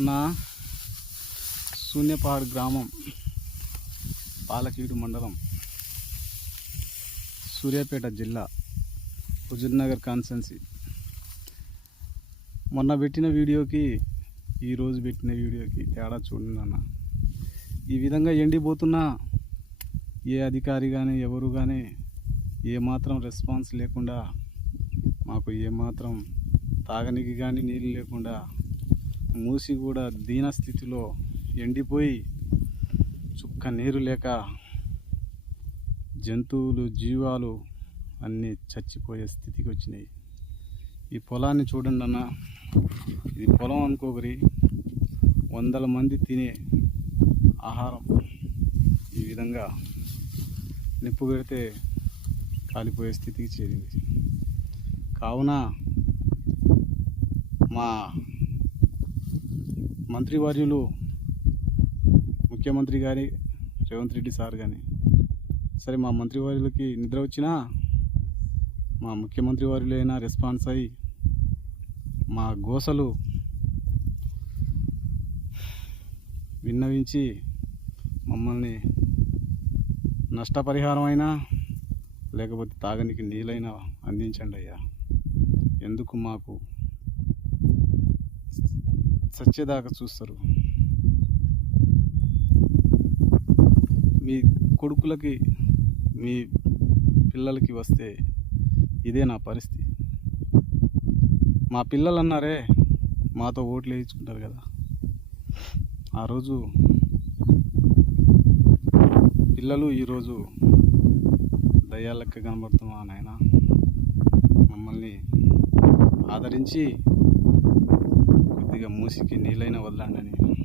నా శూన్యపాడు గ్రామం పాలకీడు మండలం సూర్యాపేట జిల్లా హుజూర్నగర్ కాన్సెన్సీ మొన్న పెట్టిన వీడియోకి ఈరోజు పెట్టిన వీడియోకి తేడా చూడండి అన్న. ఈ విధంగా ఎండిపోతున్న ఏ అధికారి కానీ ఎవరు కానీ ఏమాత్రం రెస్పాన్స్ లేకుండా మాకు ఏమాత్రం తాగనికి కానీ నీళ్ళు లేకుండా మూసి కూడా దీన స్థితిలో ఎండిపోయి చుక్క నీరు లేక జంతువులు జీవాలు అన్నీ చచ్చిపోయే స్థితికి వచ్చినాయి. ఈ పొలాన్ని చూడండి అన్న. ఇది పొలం అనుకోగరి వందల మంది తినే ఆహారం. ఈ విధంగా నిప్పు పెడితే కాలిపోయే స్థితికి చేరింది. కావున మా మంత్రివర్యులు ముఖ్యమంత్రి గారి రేవంత్ రెడ్డి సార్ కానీ సరే మా మంత్రివర్యులకి నిద్ర వచ్చినా మా ముఖ్యమంత్రి వారులైనా రెస్పాన్స్ అయ్యి మా గోసలు విన్నవించి మమ్మల్ని నష్టపరిహారం అయినా లేకపోతే తాగనికి నీళ్ళైనా అందించండి అయ్యా. ఎందుకు మాకు చచ్చేదాకా చూస్తారు. మీ కొడుకులకి మీ పిల్లలకి వస్తే ఇదే నా పరిస్థితి. మా పిల్లలు అన్నారే మాతో ఓట్లు వేయించుకుంటారు కదా. ఆ రోజు పిల్లలు ఈరోజు దయ్యాలెక్క కనబడుతున్నా నాయన. మమ్మల్ని ఆదరించి ఇక మూసికి నీళ్ళైనా వదలండి. అని